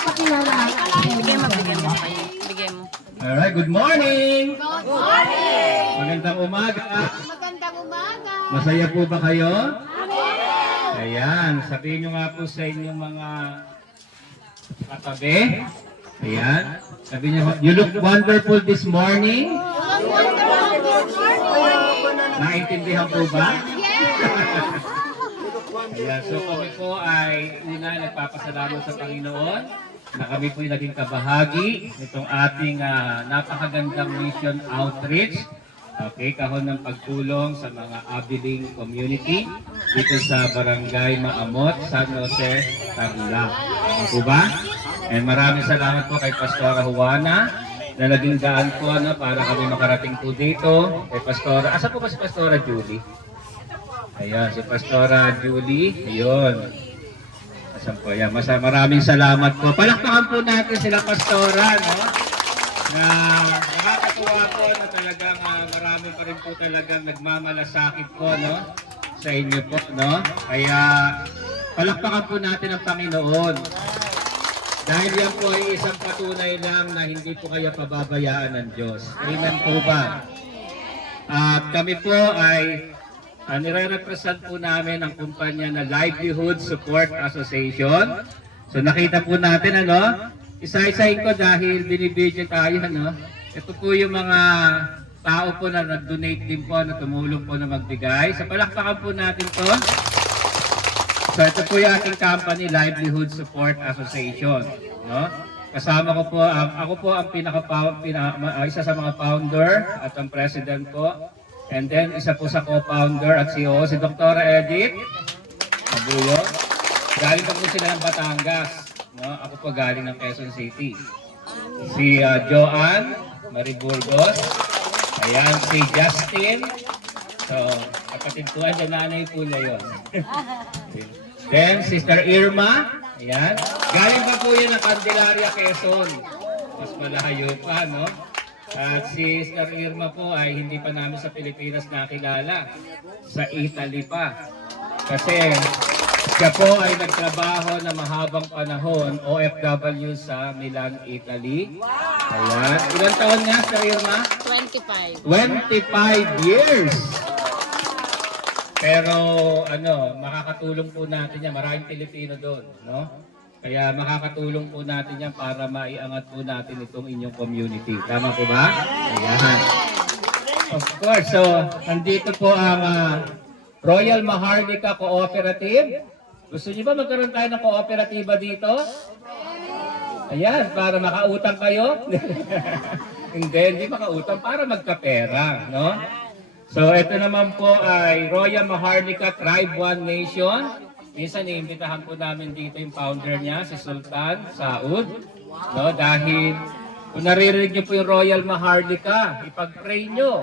pakilala. Bigay mo sa kanya. Bigay mo. Alright, good morning! Good morning! Magandang umaga! Magandang umaga. Masaya po ba kayo? Amen! Ayan, sabihin nyo nga po sa inyong mga katabi. Ayan, sabihin nyo, you look wonderful this morning. Naintindihan po ba? Ayan, so kami po ay una nagpapasalamat sa Panginoon na kami po naging kabahagi nitong ating napakagandang mission outreach. Okay, kahon ng pagtulong sa mga Abiling community dito sa Barangay Maamot, San Jose, Tarlac. Po ba? And maraming salamat po kay Pastora Juana na naging daan po para kami makarating po dito. Kay Pastora, asa po ba si Pastora Julie? Ayan, si Pastora Julie. Ayun. Asan po? Ayan. Maraming salamat po. Palakpakan po natin sila Pastora, no? Na nakakatuwa po na talagang marami pa rin po talagang nagmamalasakit po, no? Sa inyo po, no? Kaya palakpakan po natin ang Panginoon. Dahil yan po ay isang patunay lang na hindi po kayo pababayaan ng Diyos. Amen po ba? At kami po ay nire-represent po namin ang kumpanya na Livelihood Support Association. So nakita po natin isa-isahin ko dahil binibidyo tayo Ito po yung mga tao po na nag-donate din po, na tumulong po na magbigay. So palakpakan po natin to. So ito po yung ating company, Livelihood Support Association, no? Kasama ko po, ako po ang isa sa mga founder at ang president ko. And then isa po sa co-founder at CEO, si Dr. Edith Abuyo. Galing po sila ng Batangas, no? Ako po galing ng Quezon City. Si Joanne Marie Burgos. Ayan, si Justin. So, kapatid ko, nanay po na yun. Then, Sister Irma, ayan. Galing pa po yun ng Candelaria, Quezon. Mas malayo pa, no? At si Sister Irma po ay hindi pa namin sa Pilipinas nakilala. Sa Italy pa. Kasi siya po ay nagtrabaho na mahabang panahon, OFW sa Milan, Italy. Ayan. Ilang taon nga, Sister Irma? 25. 25 years! Pero makakatulong po natin yan. Maraming Pilipino doon, no? Kaya makakatulong po natin yan para maiangat po natin itong inyong community. Tama po ba? Ayan. Of course. So, nandito po ang Royal Maharlika Cooperative. Gusto niyo ba magkaroon tayo ng kooperatiba dito? Ayan, para makautang kayo. Hindi makautang para magkapera, no? So, ito naman po ay Royal Maharlika Tribe One Nation. Minsan, iimbitahan po namin dito yung founder niya, si Sultan Saud. No? Dahil, kung naririnig niyo po yung Royal Maharlika, ipag-pray nyo.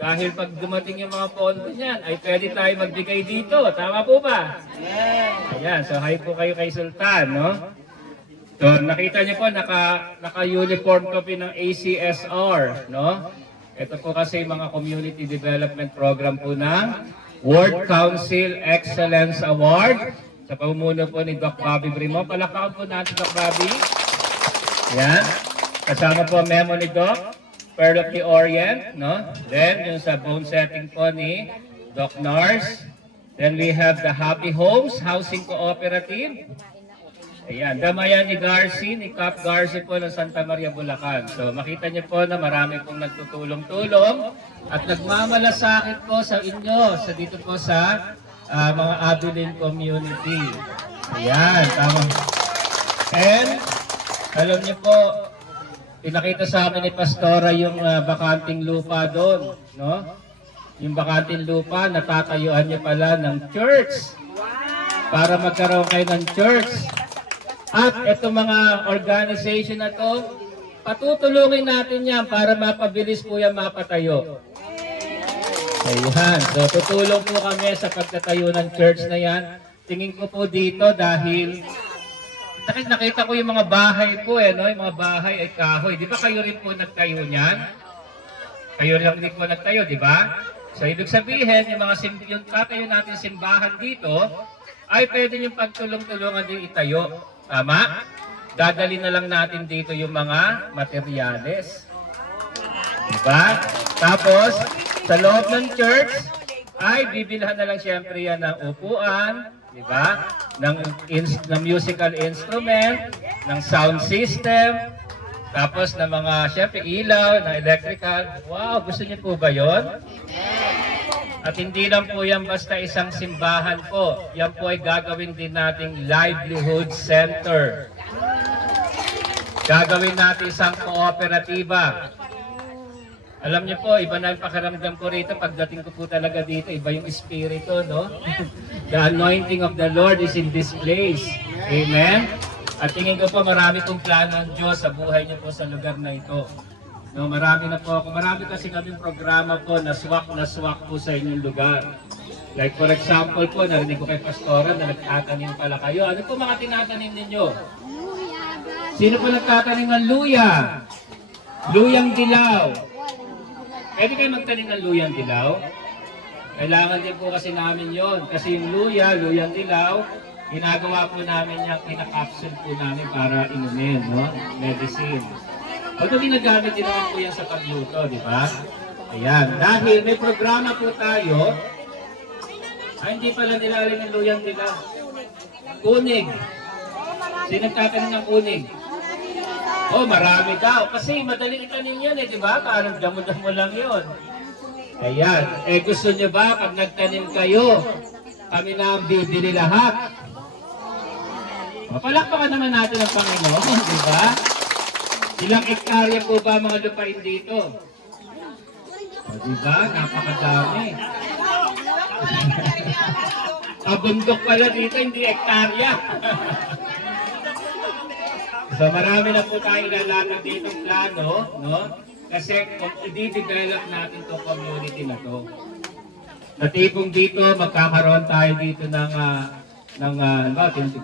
Dahil pag dumating yung mga pondo niyan, ay pwede tayo magbigay dito. Tama po ba? Ayan, so hi po kayo kay Sultan, no? So, nakita niyo po, naka-uniform copy ng ACSR, no? Ito po kasi mga community development program po ng World Council Excellence Award sa pamumuno po ni Doc Bobby Brimo. Palakpakan po natin Doc Bobby. Yan. Kasama po ang memo ni Doc, Pearl of the Orient, no? Then yung sa bone setting po ni Doc Nars. Then we have the Happy Homes Housing Cooperative. Ayan, damayan ni Garci, ni Cap Garci po ng Santa Maria, Bulacan. So makita niyo po na marami pong nagtutulong-tulong at nagmamalasakit po sa inyo, dito po sa mga Abiling community. Ayan, tama. And alam niyo po, pinakita sa amin ni Pastora yung bakanting lupa doon, no? Yung bakanting lupa, natatayuan niya pala ng church para magkaroon kayo ng church. At itong mga organization na to, patutulungin natin yan para mapabilis po yan mapatayo. Ayan. So tutulong po kami sa pagtatayo ng church na yan. Tingin ko po dito dahil nakita ko yung mga bahay po no? Yung mga bahay ay kahoy. Di ba kayo rin po nagtayo niyan? Kayo rin po nagtayo, di ba? So ibig sabihin, yung tatayo natin simbahan dito, ay pwede yung pagtulong-tulungan din itayo. Tama? dadali na lang natin dito yung mga materyales. Diba? Tapos, sa loob ng church, ay bibilhan na lang siyempre yan ng upuan, diba? Ng musical instrument, ng sound system, tapos ng mga, siyempre, ilaw, ng electrical. Wow, gusto niyo po ba yun? At hindi lang po yan basta isang simbahan po. Yan po ay gagawin din nating livelihood center. Gagawin natin isang kooperatiba. Alam niyo po, iba na ang pakiramdam ko rito. Pagdating ko po talaga dito, iba yung espiritu, no? The anointing of the Lord is in this place. Amen? At tingin ko po, marami pong plano ng Diyos sa buhay niyo po sa lugar na ito. No, marami na po ako. Marami kasi kaming programa po na swak po sa inyong lugar. Like for example po, narinig ko kay Pastora na nagtatanim pala kayo. Ano po mga tinatanim ninyo? Sino po nagtatanim ng luya? Luyang dilaw. Pwede kayo magtanim ng luyang dilaw? Kailangan din po kasi namin yon. Kasi yung luya, luyang dilaw, ginagawa po namin yung kinakapsule po namin para inumin, no? Medicine. Although ginagamit din naman po yan sa pagluto, di ba? Ayan. Dahil may programa po tayo, ay hindi pala nilalim yung luyang dilaw. Kunig. Sino nagtatanim ng kunig? Oh, marami daw. Kasi madaling itanim yan di ba? Parang damo-damo lang yun. Ayan. Gusto nyo ba pag nagtanim kayo, kami na ang bibili lahat? Palakpakan naman natin ang Panginoon, di ba? Ilang hektarya po ba mga lupain dito? O, di ba? Napakadami. Bundok pala dito, hindi hektarya. So marami na po tayo ilalagay ditong plano, no? Kasi kung i-develop natin itong community na to. Sa tipong dito, magkakaroon tayo dito ng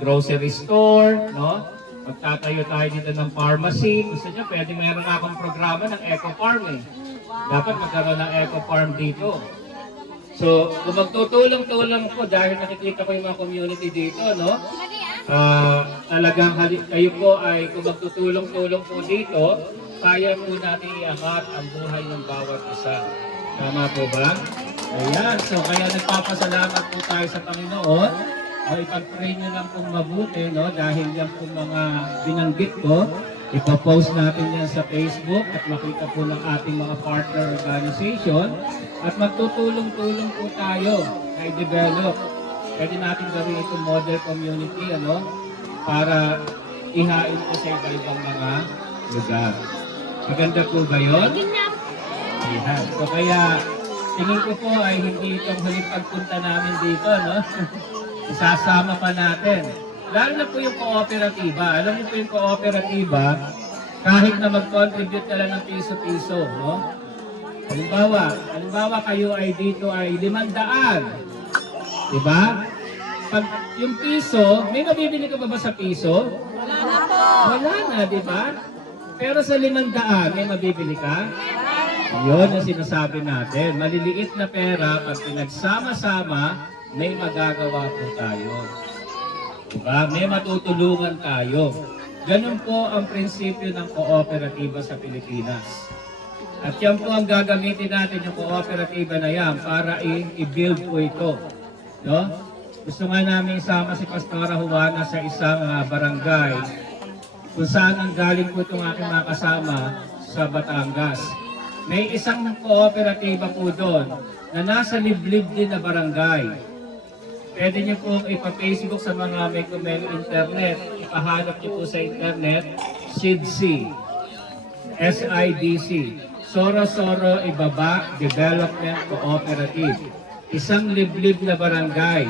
grocery store, no? Magtatayo tayo dito ng pharmacy. Gusto nyo, pwede mayroon akong programa ng eco farm eh. Dapat magkaroon ng eco farm dito. So, kung magtutulong-tulong po dahil nakikita ko yung mga community dito, no? Talagang kayo po ay kung magtutulong-tulong po dito, kaya po natin iangat ang buhay ng bawat isa. Tama po ba? Ayan, so kaya nagpapasalamat po tayo sa Panginoon. Ipag-pray nyo lang kung mabuti, no? Dahil yan po mga binanggit ko, ipapost natin yan sa Facebook at makita po ng ating mga partner organization at magtutulong-tulong po tayo na i-develop. Pwede natin gawin itong model community, ano? Para ihain po sa iba-ibang mga lugar. Maganda po ba yun? Ayan. So kaya, tingin ko po ay hindi itong huling pagpunta namin dito, no? Isasama pa natin. Lalo na po yung kooperatiba. Alam niyo po yung kooperatiba, kahit na mag-contribute ka lang ng piso-piso, no? Halimbawa kayo ay dito ay 500. Diba? Pag yung piso, may mabibili ka ba sa piso? Wala na po. Wala na, diba? Pero sa 500, may mabibili ka? Yun ang sinasabi natin. Maliliit na pera, pag pinagsama-sama, may magagawa po tayo. Diba? May matutulungan tayo. Ganun po ang prinsipyo ng kooperatiba sa Pilipinas. At yan po ang gagamitin natin yung kooperatiba na yan para i-build po ito. No? Gusto nga namin isama si Pastora Juana sa isang barangay kung saan ang galing po itong aking mga kasama sa Batangas. May isang kooperatiba po doon na nasa liblib din na barangay. Pwede niyo po ipa-Facebook sa mga may internet. Ipahanap niyo po sa internet, SIDC. S-I-D-C. Soro-Soro Ibaba Development Cooperative. Isang liblib na barangay.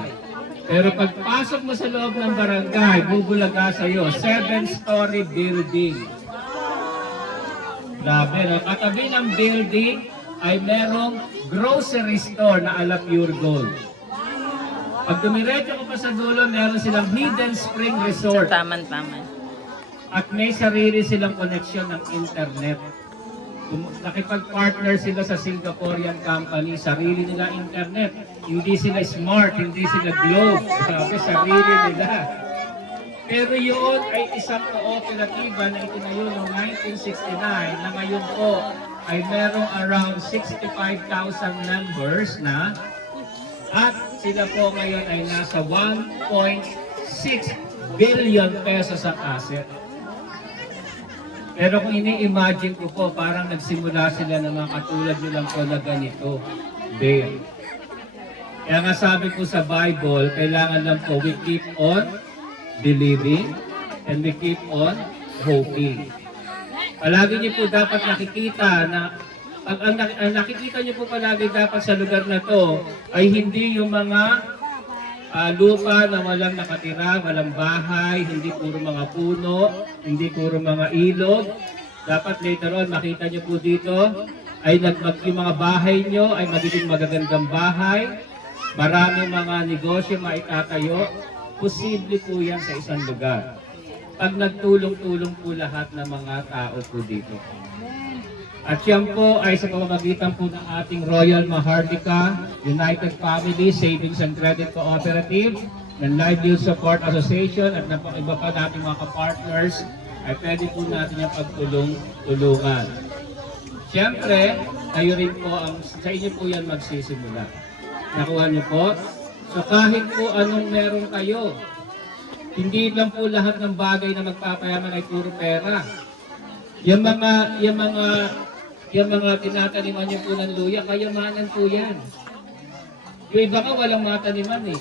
Pero pagpasok mo sa loob ng barangay, bubulaga sa iyo, 7-story building. Grabe, no? Katabi ng building ay merong grocery store na ala Pure Gold. Pag dumiretso ko pa sa dulo, meron silang Hidden Spring Resort. Taman-taman. At may sarili silang connection ng internet. Nakipag-partner sila sa Singaporean company, sarili nila internet. Hindi sila smart, hindi sila globe. Sabi, sarili nila. Pero yun ay isang kooperatiba na itinayo noong 1969 na ngayon po ay merong around 65,000 members na at sila po ngayon ay nasa 1.6 billion pesos ang asset. Pero kung ini-imagine ko po, parang nagsimula sila ng mga katulad nyo lang po na ganito. Hindi. Kaya nga sabi ko sa Bible, kailangan lang po we keep on believing and we keep on hoping. Palagi niyo po dapat nakikita na ang nakikita niyo po palagi dapat sa lugar na to ay hindi yung mga lupa na walang nakatira, walang bahay, hindi puro mga puno, hindi puro mga ilog. Dapat later on makita niyo po dito ay yung mga bahay niyo ay magiging magagandang bahay. Maraming mga negosyo maitatayo. Posible po yan sa isang lugar. Pag nagtulong-tulong po lahat ng mga tao po dito. At yan po ay sa pamamagitan po ng ating Royal Maharlika United Family Savings and Credit Cooperative ng Livelihood Support Association at ng iba pa nating mga kapartners ay pwede po natin yung pagtulong-tulungan. Siyempre, kayo rin po, sa inyo po yan magsisimula. Nakuha niyo po? So kahit po anong meron kayo, hindi lang po lahat ng bagay na magpapayaman ay puro pera. Yung mga tinataniman niyo po ng luya, kayamanan po yan. Yung iba ka walang mataniman eh.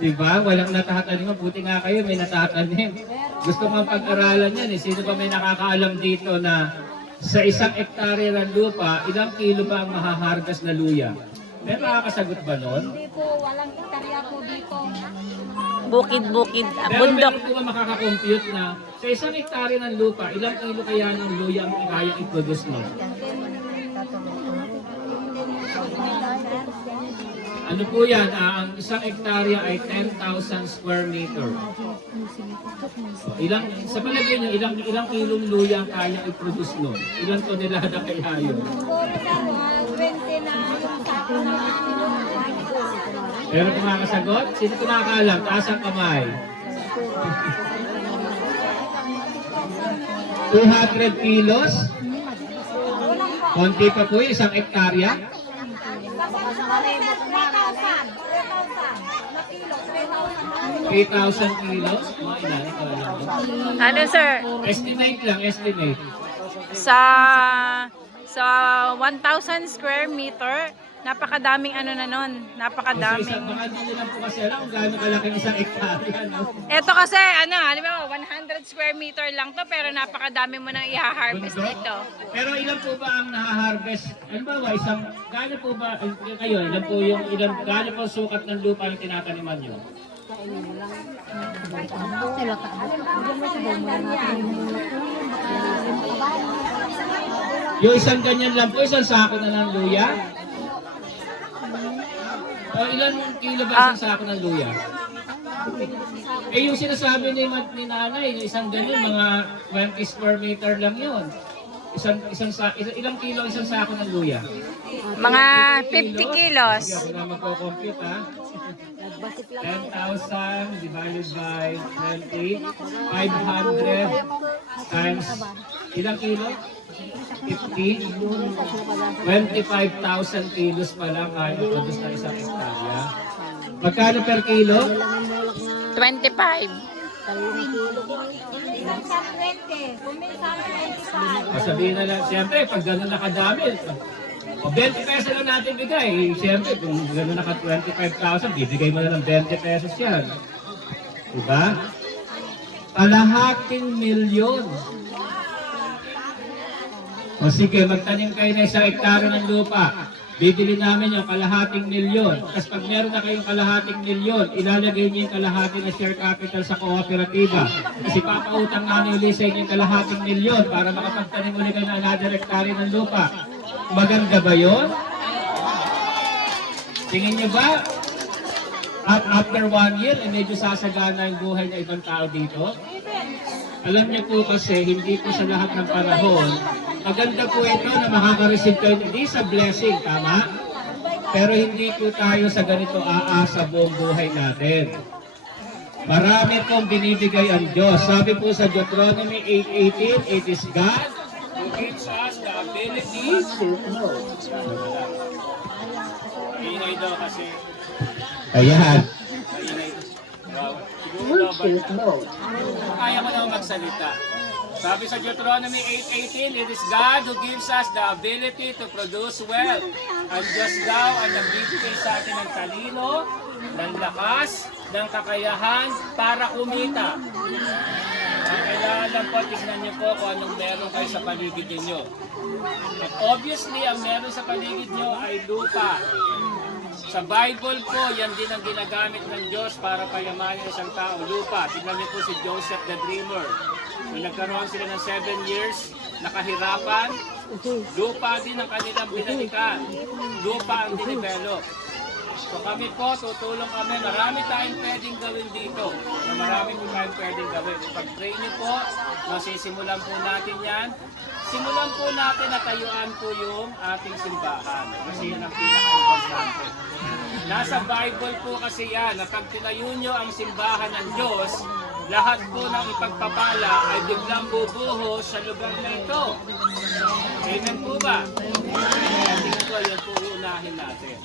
Diba? Walang natataniman. Buti nga kayo may natatanim. Gusto kong pag-aralan yan eh. Sino ba may nakakaalam dito na sa 1 hektarya ng lupa, ilang kilo ba ang mahaharvest na luya? May makakasagot ba nun? Hindi po, walang hektarya po dito. Bukid-bukid, Pero bundok. meron po ba makakakompute na sa 1 hektarya ng lupa, ilang kilo kaya ng luya ang kayang i-produce nun? Ano po yan? Ang 1 hektarya ay 10,000 square meter. So, sa palagay nyo, ilang kilong luya ang kayang i-produce nun? Ilang tonelada kaya yun? Siguro sa mga 20 na yung sako na Pero kung makakasagot, sino kumakalam? Taas ang kamay. 200 kilos? Konti pa po yung 1 hektarya? 3,000 kilos? Mga ilan? Ito alam mo. Ano sir? Estimate lang, estimate. Sa 1,000 square meter, napakadaming ano na nun. Kasi Napakadaming. baka hindi lang po kasi alam kung gaano kalaki 1 hektarya, no? Ito kasi, di ba, 100 square meter lang to, pero napakadami mo nang i-harvest Bundok? dito. Pero ilan po ba ang nahaharvest? Ano ba, gaano po ba, kayo, gaano po sukat ng lupa na tinataniman nyo? Yung isang ganyan lang po, isang sako na ng luya? O ilan kilo ba isang sako ng luya? Eh yung sinasabi ni nanay, yung isang ganyan, mga 20 square meter lang yun. Ilang kilo ang isang sako ng luya? Mga 50 kilos. Sige, ako na magko-compute ha. 10,000 divided by 20, 500 times ilang kilo? 50? 25,000 kilos pa lang kaya produce na 1 hektarya. Magkano per kilo? 25. Sabihin na lang, siyempre, pag gano'n nakadami, o 20 pesos lang natin bigay. Siyempre, kung gano'n naka 25,000, bibigay mo na ng 20 pesos yan. Diba? Kalahating milyon. O sige, magtanim kayo na 1 hektarya ng lupa. Bibili namin yung kalahating milyon. Tapos pag meron na kayong kalahating milyon, ilalagay niyo yung kalahati na share capital sa kooperatiba. Kasi papautang namin ulit sa inyo yung kalahating milyon para makapagtanim ulit kayo ng another hektarya ng lupa. Maganda ba yun? Tingin niyo ba? At after 1 year, medyo sasagana yung buhay ng ibang tao dito? Alam niyo po kasi, hindi po sa lahat ng panahon, maganda po ito na makaka-receive kayo, hindi sa blessing, tama? Pero hindi po tayo sa ganito aasa buong buhay natin. Marami pong binibigay ang Diyos. Sabi po sa Deuteronomy 8:18, it is God who gives us the ability to know. Ingay daw kasi. Ayan. Ingay. Siguro daw ba? Kaya mo naman magsalita. Sabi sa Deuteronomy 8:18, it is God who gives us the ability to produce wealth. Ang Diyos daw ang nagbibigay sa atin ng talino, ng lakas, ng kakayahan para kumita. Ang kailangan lang po, tignan niyo po kung anong meron kayo sa paligid niyo. At obviously, ang meron sa paligid niyo ay lupa. Sa Bible po, yan din ang ginagamit ng Diyos para payamanin isang tao. Lupa. Tignan niyo po si Joseph the Dreamer. Nung nagkaroon sila ng 7 years, nakahirapan, lupa din ang kanilang binalikan. Lupa ang dinevelop. So kami po, tutulong kami. Marami tayong pwedeng gawin dito. Marami po tayong pwedeng gawin. Pag-pray niyo po, masisimulan po natin yan. Simulan po natin na tayuan po yung ating simbahan. Kasi yun ang pinaka-importante. Nasa Bible po kasi yan, na pag tinayo nyo ang simbahan ng Diyos, lahat po ng ipagpapala ay biglang bubuhos sa lugar na ito. Amen po ba? Tingin ko, yan po uunahin natin.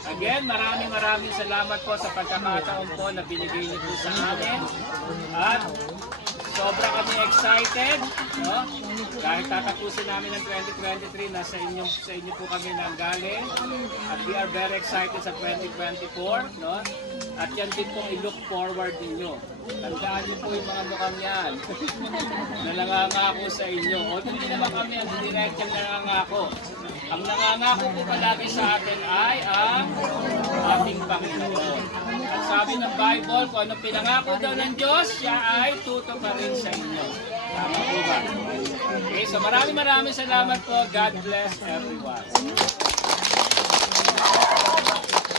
Again, maraming salamat po sa pagkakataon po na binigay niyo po sa amin. At sobra kami excited, no? Dahil tatapusin namin ng 2023, sa inyo po kami nanggaling. At we are very excited sa 2024, no? At yan din pong i-look forward ninyo. Tandaan niyo po yung mga mukhang yan na nangangako sa inyo. O hindi naman kami ang direktang nangangako. Ang nangangako po palagi sa atin ay ang ating Panginoon. At sabi ng Bible, kung anong pinangako daw ng Diyos, siya ay tutuparin sa inyo. Tama po ba? Okay, so maraming salamat po. God bless everyone.